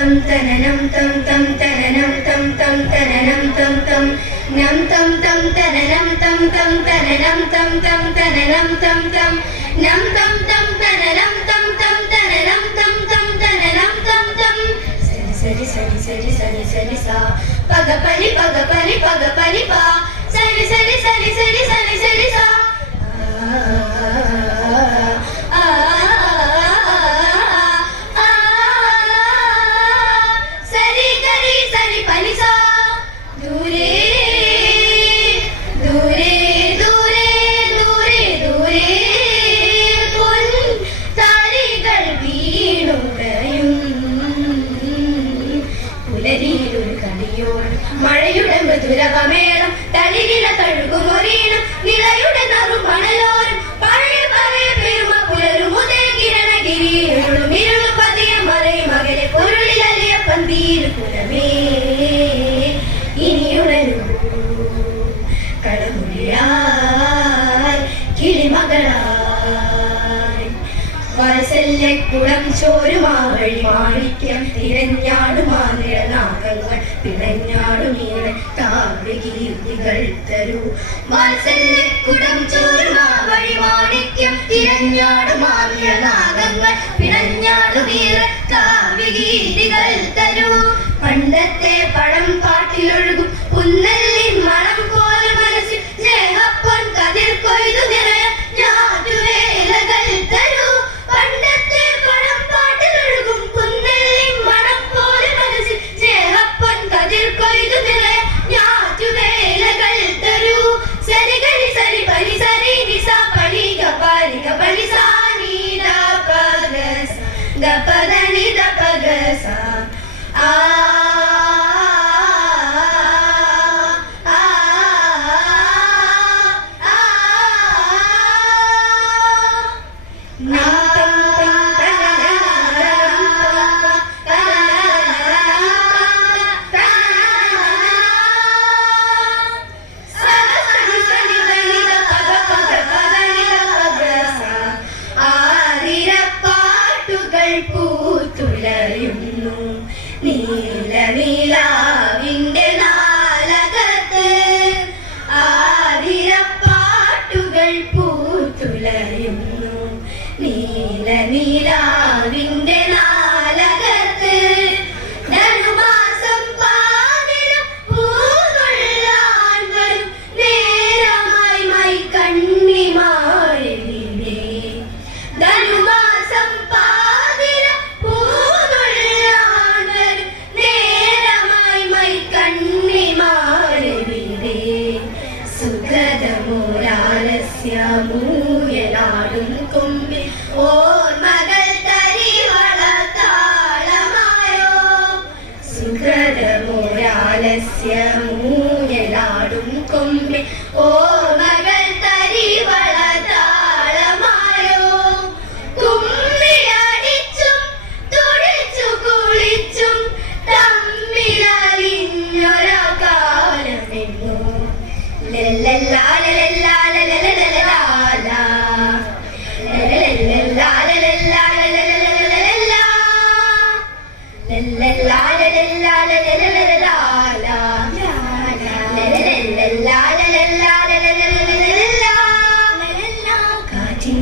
tam tananam tam tam tananam tam tam tananam tam tam nam tam tam tananam tam tam tananam tam tam tananam tam tam nam tam tam tananam tam tam tananam tam tam tananam tam tam sari sari sari sari sari sa pagapani pagapani pagapani pa sari sari sari sari sari sari sa മഴയുടെ മധുരകമേളം തളിരില തഴുകുമൊരീണം നിലയുടെ നറുമണലോരം പഴയ പഴയ പെരുമ പുലരുമുതേ കിരണഗിരിയിലും ഇരുളു പതിയ മറയും അകലെ പൊരുളിലലിയ പന്തീരു കുലമേ ഇനിയുണരൂ കളമുടിയായി കിളിമകളായി വാത്സല്യക്കുളം ചോരുമാ വഴി മാണിക്യം തിരഞ്ഞാടുമാ നിഴനാകങ്ങൾ പിണഞ്ഞാടുമീടെ കാവ്യകീർത്തികൾ തരൂ വാത്സല്യക്കുളം ചോരുമാ വഴി മാണിക്യം തിരഞ്ഞാടുമാ നിഴനാകങ്ങൾ പിണഞ്ഞാടുമീടെ കാവ്യകീർത്തികൾ തരൂ പണ്ടത്തെ പഴം പാട്ടിലൊഴുകും പുന്നല്ലിൻ മണം പോലെ മനസ്സിൽ സ്നേഹപ്പൊൻ കതിർ കൊയ്തു നിറയ ഞാറ്റുവേലകൾ തരൂ പണ്ടത്തെ പഴം പാട്ടിലൊഴുകും പുന്നല്ലിൻ മണം പോലെ മനസ്സിൽ സ്നേഹപ്പൊൻ കതിർ കൊയ്തു നിറയ ഞാറ്റുവേലകൾ തരൂ സരി ഗരി സരി പരി സരി നിസ പണി ഗപരി ഗപനി സാ നീ ദ പഗ സ ഗപദ നി ദ പഗ സ ആ പൂത്തുലയുന്നു നീല നീലാവിന്റെ നാലകത്ത് ആതിരപ്പാട്ടുകൾ പൂത്തുലയുന്നു നീല നീലാവിന്റെ നാലകത്ത് ധനുമാസം പാതിര പൂകൊള്ളാൻ വരും നേരമായി മൈ കണ്ണിമാറിനെ ധനുമാസം മൂയലാടും കൊമ്പിൽ ഓർമ്മകൾ തരിവള താളമായോ സുഖദമോരാലസ്യ മൂയലാടും കൊമ്പിൽ ഓർമ്മകൾ തരിവള താളമായോ കുമ്മിയടിച്ചും തുടിച്ചു കുളിച്ചും തമ്മിലലിഞ്ഞൊരാ കാലമെന്നു ലല്ലല്ലാ ലല്ലല്ലാ കാറ്റിൻ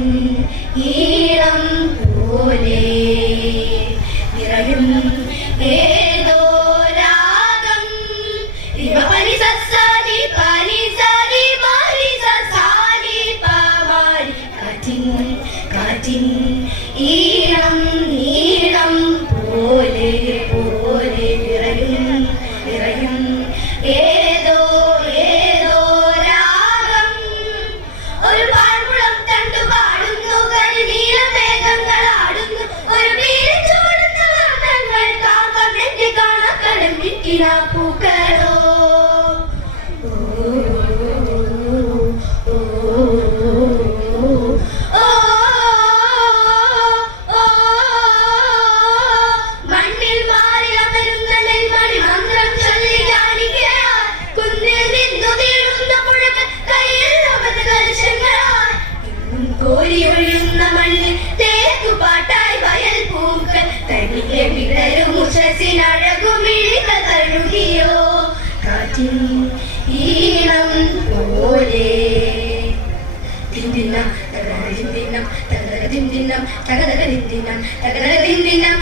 ഈളം പോലെ നിറയും ഏതോ രാഗം പനി സസാരി പനി സാരി മാരി സസാരി പാമാരി കാറ്റിൻ ഈളം നീളം പോലെ പോലെ നിറയും ഏതോ ഏതോ രാഗം ഒരു പാഴ്മുളം തണ്ടു പാടുന്നു കരിനീലമേഘങ്ങളാടുന്നു ഒരു വീട് ചൂടുന്ന വർണ്ണങ്ങൾ കാക്കം എന്റെ കാണക്കടം വിട്ടിന പൂക്കളോ കോരിയൊഴിയുന്ന മണ്ണിൽ തേക്കുപാട്ടായി വയൽ പൂക്കൾ തനിയെ വിടരും ഉഷസിനഴകുമിഴിക തഴുകിയോ കാറ്റിൻ ഈണം പോലെ ദിന്ദിനം ദിന്ദിനം ദിന്ദിനം ദിന്ദിനം ദിന്ദിനം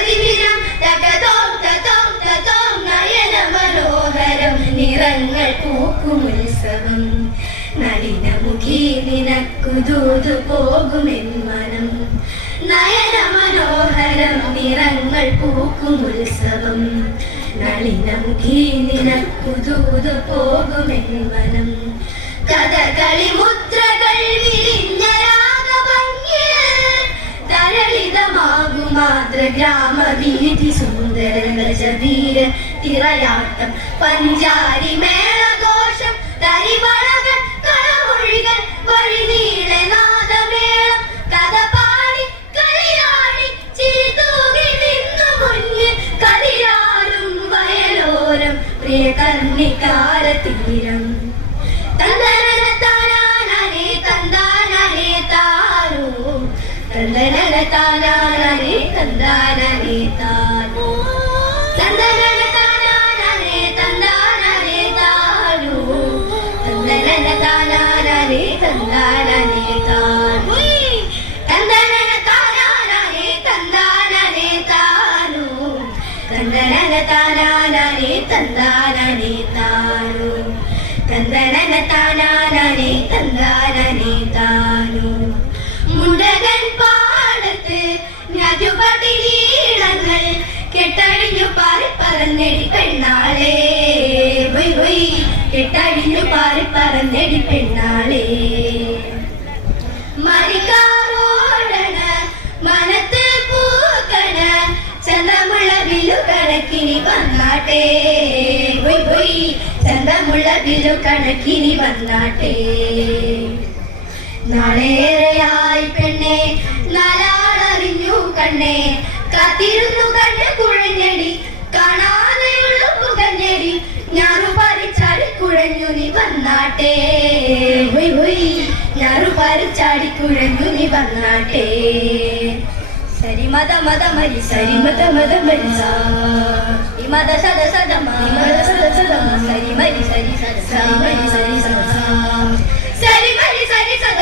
ദിന്ദിനം തകതോം തതോം തതോം നയന മനോഹരം നിറങ്ങൾ പൂക്കുമുത്സവം നളിനമുഖി നിനക്കു ദൂതു പോകുമെൻ മനം നയന മനോഹരം നിറങ്ങൾ പൂക്കുമുത്സവം നളിനമുഖി നിനക്കു ദൂതു പോകുമെൻ മനം കഥകളി മുദ്രകൾ വിരിഞ്ഞ രാഗഭംഗിയിൽ തരളിതമാകും മാതൃഗ്രാമവീഥി സുന്ദര ഗജവീര തിറയാട്ടം പഞ്ചാരി മേളഘോഷം തരിവളകൾ കളമൊഴികൾ വഴിനീളെ നാദമേളം കഥ പാടി കളിയാടി ചിരി തൂകി നിന്നു മുന്നിൽ കതിരാടും വയലോരം പ്രിയ കർണികാര തീരം തന്ദനനതാനാനേ തന്ദാനനേ താനൂ തന്ദനനതാനാനേ തന്ദാനനേ താനൂ തന്ദനനതാനാനേ തന്ദാനനേ താനൂ തന്ദനനതാനാനേ തന്ദാനനേ താനൂ തന്ദനനതാനാനേ തന്ദാനനേ താനൂ തന്ദനനതാനാനേ തന്ദാനനേ താനൂ തന്ദനനതാനാനേ തന്ദാനനേ താനൂ മുണ്ടകൻ പാടത്ത് ഞതുപടിലീളങ്ങൾ കെട്ടഴിഞ്ഞു പാറി പറന്നെടി പെണ്ണാളേ ഹൊയ് ഹൊയ് കെട്ടഴിഞ്ഞു പാറി പറന്നെടി പെണ്ണാളേ മരിക്കാറോടണ മനത്ത് പൂക്കണ ചന്തമുള്ള വിലു കണക്കിനി വന്നാട്ടെ ഹൊയ് ഹൊയ് ചന്തമുള്ള വിലു കണക്കിനി വന്നാട്ടെ നാളേറെയായി പെണ്ണെ നാലാളറിഞ്ഞു കണ്ണേ കാത്തിരുന്നു കണ്ണ് കുഴഞ്ഞടി കാണാതെയുള്ള പുകഞ്ഞടി ഞാറു പറിച്ചാടി കുഴഞ്ഞു നീ വന്നാട്ടെ ഹൊയ് ഹൊയ് ഞാറു പറിച്ചാടി കുഴഞ്ഞു നീ വന്നാട്ടെ സരി മത മത മരി സരി മത മത മരി ഈ മത സദ സദ മത സദ സദ സരി മരി സരി സദ സരി മരി സരി സദ സരി മരി സരി സദ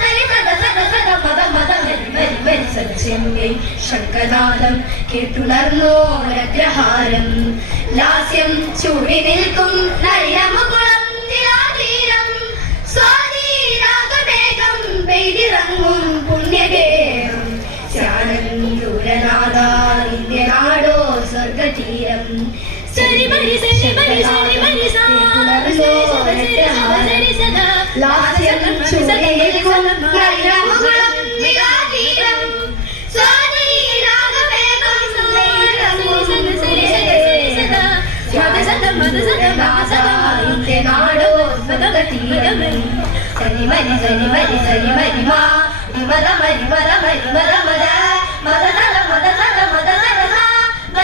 സരി സദ സദ സദ മത മത മരി മരി മരി സദ ചെമ്പൈ ശംഖനാദം കേട്ടുണർന്നോരഗ്രഹാരം ലാസ്യം ചൂടി നിൽക്കും നളിനമുകുളം നിലാതീരം സ്വാധീരാഗമേഘം പെയ്തിറങ്ങും പുണ്യദേഹം ശാനന്ദൂരനാഥ ഇന്ത്യനാടോ സ്വർഗതീരം സരി മരി സരി മരി സരി മരി ലാസ്യം ചൂടി നിൽക്കും നളിനമുകുളം നിലാതീരം സ്വാധീരാഗമേഘം ഇന്ത്യനാടോ സ്വർഗതീരം സരി മരി സരി മരി സരി മരി മാ മദ മരി മദ മരി മദ മദ മദ സദ മദ സദ മദ സദ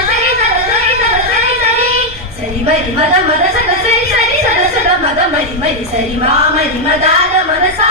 സരി സദ സരി സദ സരി സരി സരി മരി മദ മദ സദ സരി സരി സദ സദ മദ മരി മരി സരി മാ മരി മദ മദ സാ